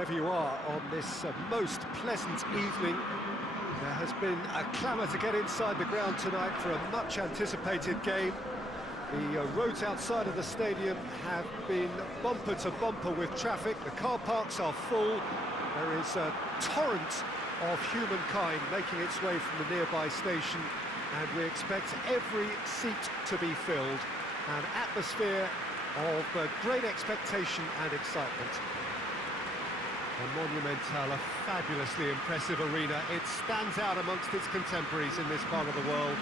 wherever you are on this most pleasant evening. There has been a clamour to get inside the ground tonight for a much-anticipated game. The roads outside of the stadium have been bumper to bumper with traffic. The car parks are full. There is a torrent of humankind making its way from the nearby station, and we expect every seat to be filled. An atmosphere of great expectation and excitement. The Monumental, a fabulously impressive arena. It stands out amongst its contemporaries in this part of the world.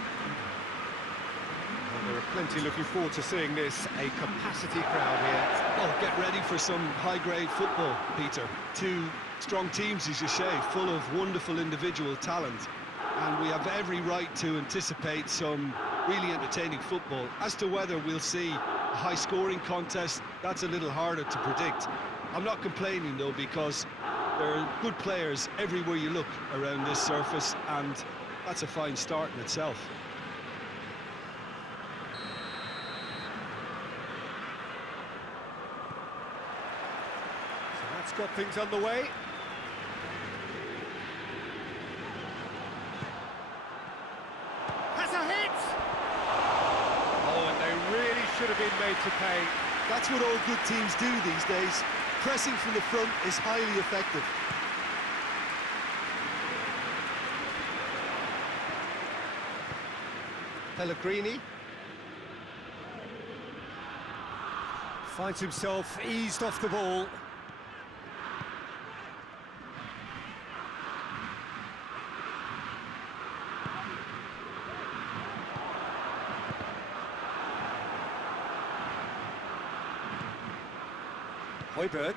And there are plenty looking forward to seeing this, a capacity crowd here. Well, get ready for some high-grade football, Peter. Two strong teams, as you say, full of wonderful individual talent. And we have every right to anticipate some really entertaining football. As to whether we'll see a high-scoring contest, that's a little harder to predict. I'm not complaining, though, because there are good players everywhere you look around this surface, and that's a fine start in itself. So that's got things underway. Has a hit! Oh, and they really should have been made to pay. That's what all good teams do these days. Pressing from the front is highly effective. Pellegrini finds himself eased off the ball. Højbjerg.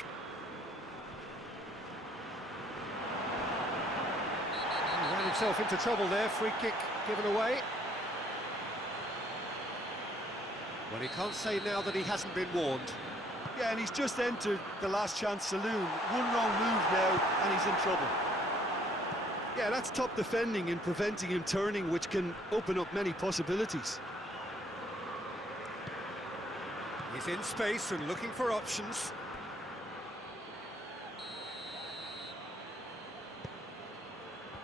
He ran himself into trouble there, free kick given away. Well, he can't say now that he hasn't been warned. Yeah, and he's just entered the last chance saloon. One wrong move now, and he's in trouble. Yeah, that's top defending in preventing him turning, which can open up many possibilities. He's in space and looking for options.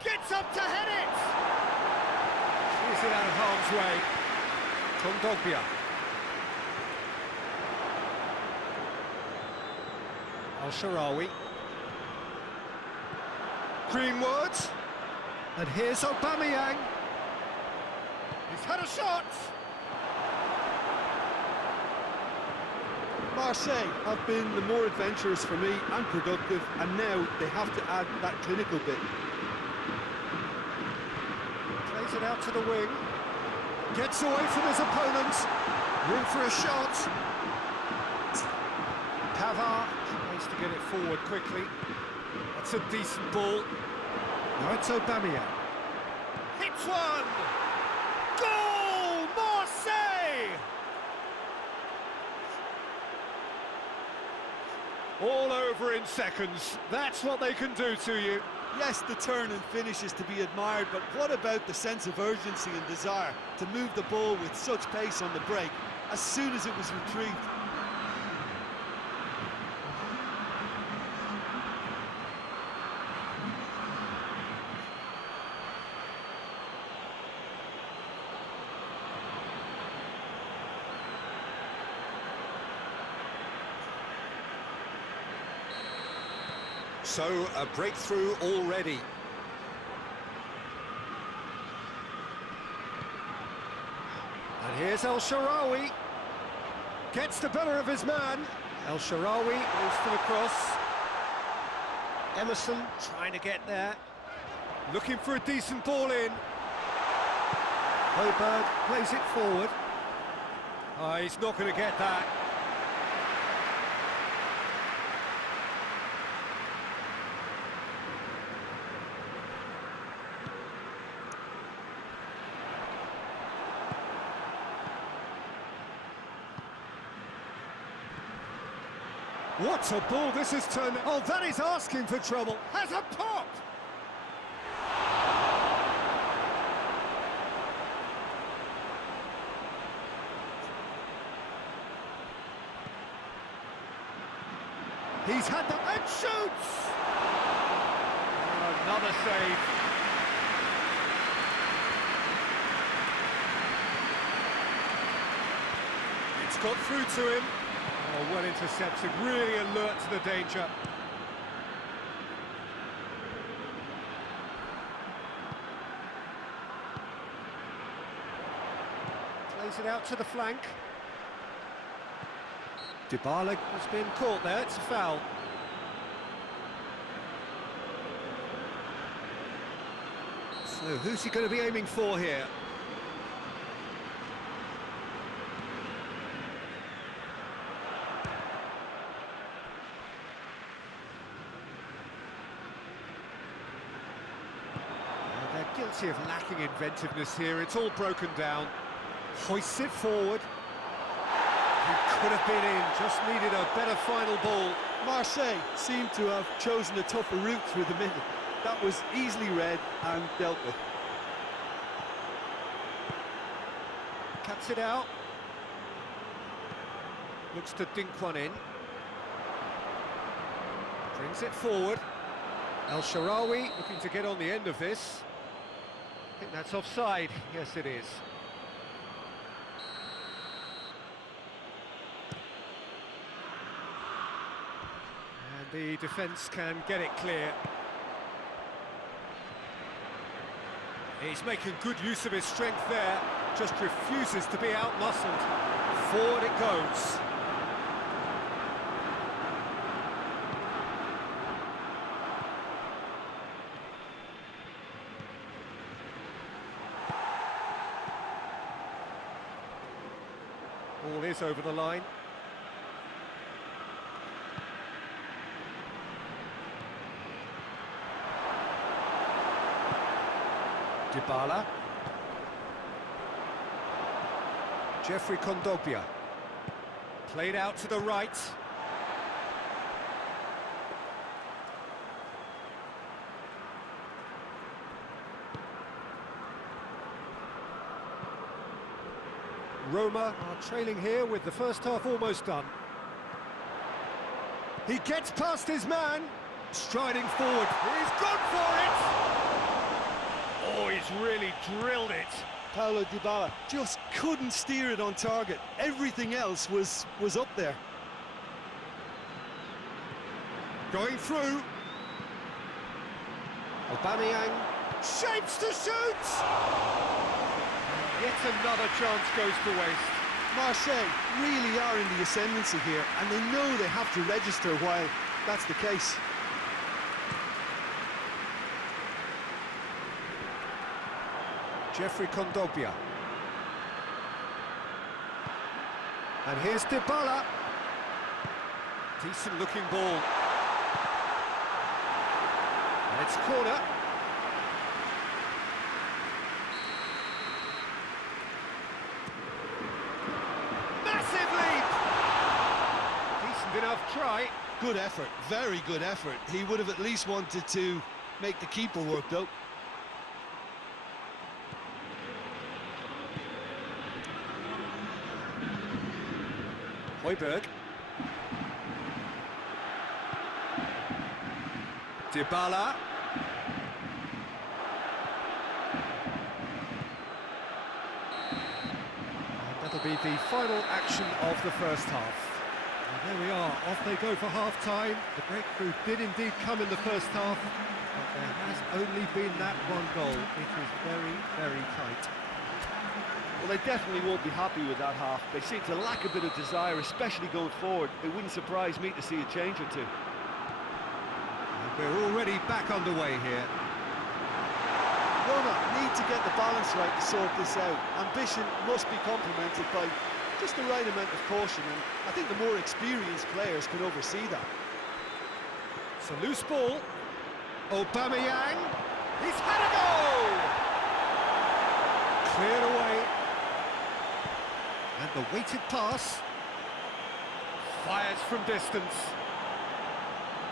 Gets up to head it! He's it out of harm's way. Kondogbia. Al-Sharawi. Greenwood. And here's Aubameyang. He's had a shot! Marseille have been the more adventurous for me and productive, and now they have to add that clinical bit. Plays it out to the wing. Gets away from his opponent. Room for a shot. Pavard tries to get it forward quickly. That's a decent ball. Now it's Aubameyang. Hits one! Goal! Marseille! All over in seconds. That's what they can do to you. Yes, the turn and finish is to be admired, but what about the sense of urgency and desire to move the ball with such pace on the break as soon as it was retrieved? So, a breakthrough already. And here's El-Sharawi. Gets the better of his man. El-Sharawi goes for the cross. Emerson trying to get there. Looking for a decent ball in. Højbjerg plays it forward. Oh, he's not going to get that. What a ball this has turned. Oh, that is asking for trouble. Has a pop! He's had the... and shoots! a save. It's got through to him. Oh, well intercepted, really alert to the danger. Plays it out to the flank. Dybala has been caught there, it's a foul. So who's he going to be aiming for here? They're guilty of lacking inventiveness here, it's all broken down. Hoists it forward. He could have been in, just needed a better final ball. Marseille seemed to have chosen a tougher route through the middle. That was easily read and dealt with. Cuts it out. Looks to dink one in. Brings it forward. El Shaarawy looking to get on the end of this. I think that's offside. Yes, it is. And the defence can get it clear. He's making good use of his strength there, just refuses to be out-muscled. Forward it goes. Ball is over the line. Dybala. Jeffrey Kondogbia. Played out to the right. Roma are trailing here with the first half almost done. He gets past his man, striding forward. He's gone for it! Oh, he's really drilled it. Paulo Dybala just couldn't steer it on target. Everything else was up there. Going through. Aubameyang shapes to shoot! Yet another chance goes to waste. Marseille really are in the ascendancy here, and they know they have to register while that's the case. Jeffrey Kondogbia. And here's Dybala. Decent looking ball. And it's corner. Massive leap! Decent enough try. Good effort, very good effort. He would have at least wanted to make the keeper work though. Højbjerg. Dybala. And that'll be the final action of the first half. And there we are, off they go for half-time. The breakthrough did indeed come in the first half, but there has only been that one goal. It is very, very tight. Well, they definitely won't be happy with that half. They seem to lack a bit of desire, especially going forward. It wouldn't surprise me to see a change or two. And we're already back underway here. Roma need to get the balance right to sort this out. Ambition must be complemented by just the right amount of caution, and I think the more experienced players can oversee that. It's a loose ball. Aubameyang. He's had a goal! Cleared away. And the weighted pass. Fires from distance.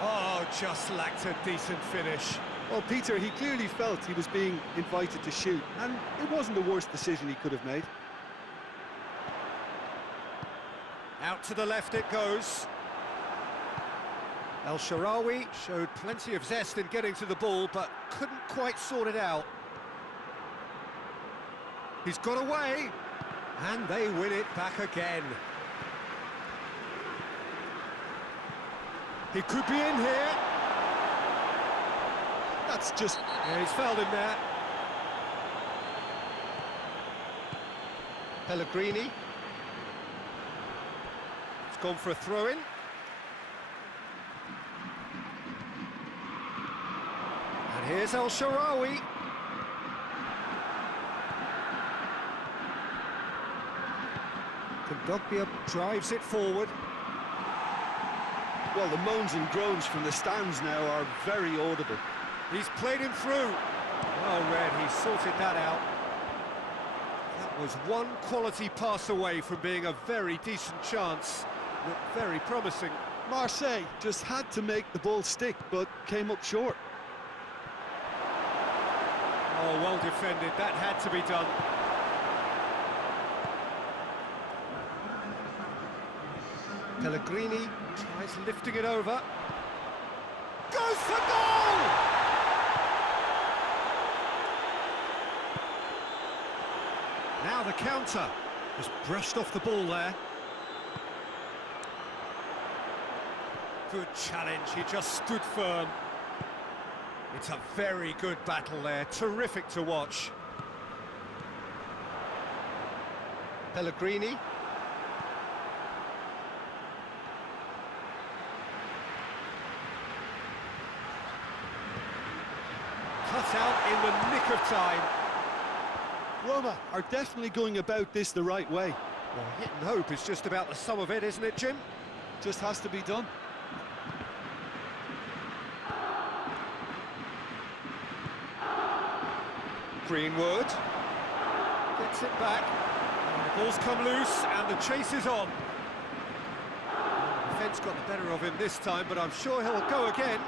Oh, just lacked a decent finish. Well, Peter, he clearly felt he was being invited to shoot, and it wasn't the worst decision he could have made. Out to the left it goes. El Shaarawy showed plenty of zest in getting to the ball, but couldn't quite sort it out. He's got away, and they win it back again. He could be in here. That's just... Yeah, he's fouled him there. Pellegrini. It's gone for a throw-in. And here's El Shaarawy. Kondogbia drives it forward. Well, the moans and groans from the stands now are very audible. He's played him through. Well read, he sorted that out. That was one quality pass away from being a very decent chance. Looked very promising. Marseille just had to make the ball stick, but came up short. Oh, well defended, that had to be done. Pellegrini tries lifting it over. Goes for goal! Now the counter. Just brushed off the ball there. Good challenge, he just stood firm. It's a very good battle there, terrific to watch. Pellegrini. Cut out in the nick of time. Roma are definitely going about this the right way. Well, hit and hope is just about the sum of it, isn't it, Jim? Just has to be done. Greenwood gets it back. The ball's come loose and the chase is on. The defence got the better of him this time, but I'm sure he'll go again.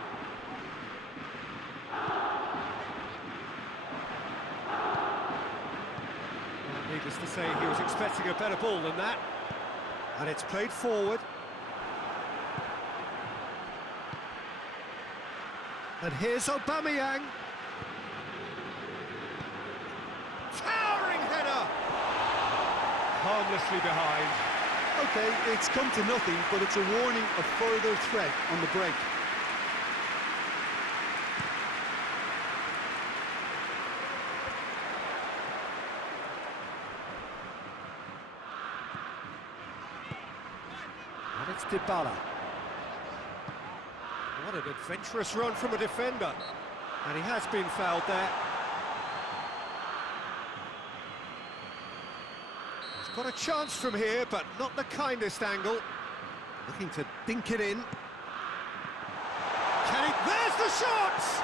Needless to say, he was expecting a better ball than that. And it's played forward. And here's Aubameyang. Towering header! Harmlessly behind. Okay, it's come to nothing, but it's a warning of further threat on the break. And it's Dybala. What an adventurous run from a defender. And he has been fouled there. He's got a chance from here, but not the kindest angle. Looking to dink it in. Can he... There's the shot!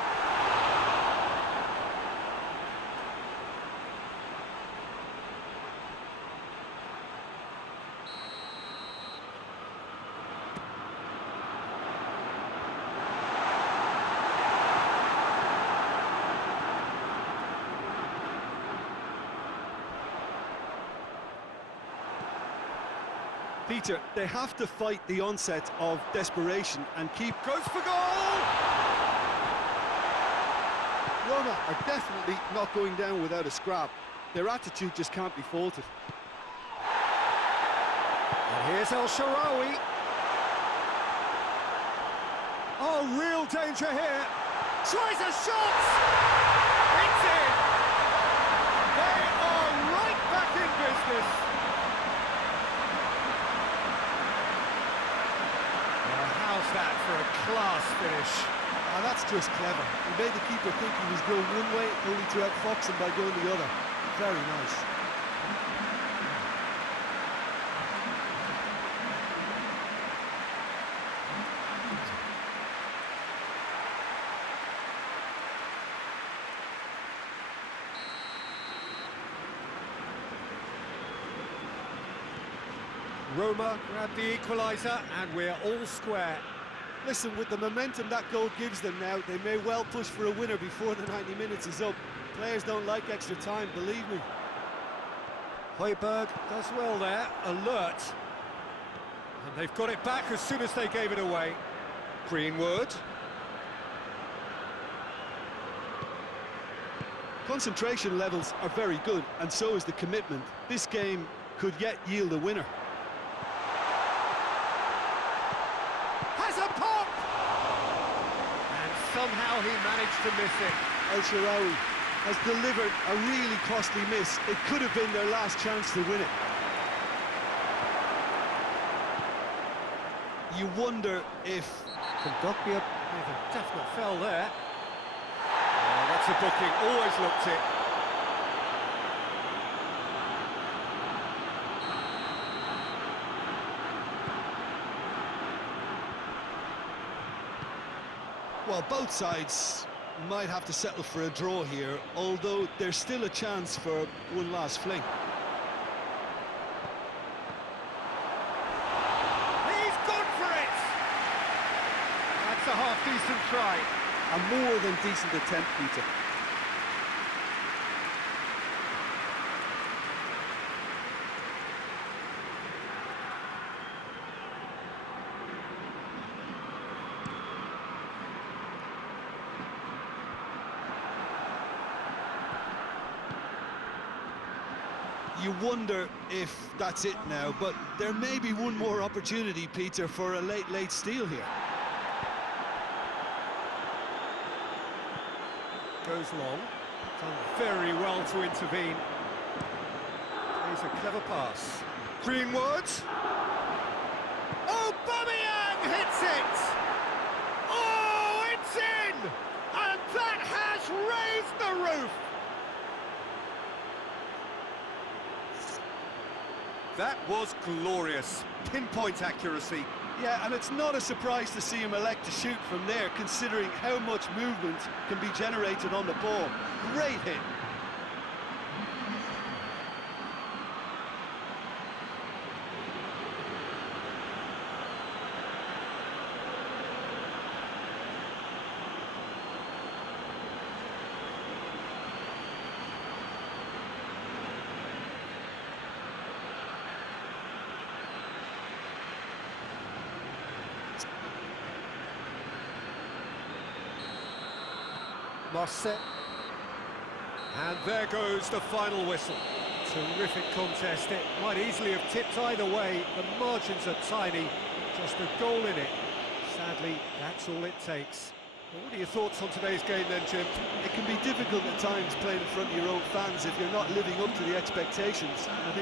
Peter, they have to fight the onset of desperation and keep... Goes for goal! Roma are definitely not going down without a scrap. Their attitude just can't be faulted. And here's El Shaarawy. Oh, real danger here. Tries a shot! It's in! They are right back in business. How's that for a class finish? That's just clever. He made the keeper think he was going one way, only to outfox him by going the other. Very nice. Roma grabbed the equaliser and we're all square. Listen, with the momentum that goal gives them now, they may well push for a winner before the 90 minutes is up. Players don't like extra time, believe me. Højbjerg does well there, alert. And they've got it back as soon as they gave it away. Greenwood. Concentration levels are very good, and so is the commitment. This game could yet yield a winner. Has a pop! And somehow he managed to miss it. El Shaarawy has delivered a really costly miss. It could have been their last chance to win it. You wonder if... Kondogbia with a definite foul there. Oh, that's a booking, always looked it. Well, both sides might have to settle for a draw here, although there's still a chance for one last fling. He's gone for it! That's a half-decent try. A more than decent attempt, Peter. You wonder if that's it now, but there may be one more opportunity, Peter, for a late steal here. Goes long. Done very well to intervene. Plays a clever pass. Greenwood. Oh, Aubameyang hits it! Oh, it's in! And that has raised the roof! That was glorious. Pinpoint accuracy. Yeah, and it's not a surprise to see him elect to shoot from there, considering how much movement can be generated on the ball. Great hit. Marsielle. And there goes the final whistle. Terrific contest. It might easily have tipped either way. The margins are tiny. Just a goal in it. Sadly, that's all it takes. Well, what are your thoughts on today's game then, Jim? It can be difficult at times playing in front of your own fans if you're not living up to the expectations. I think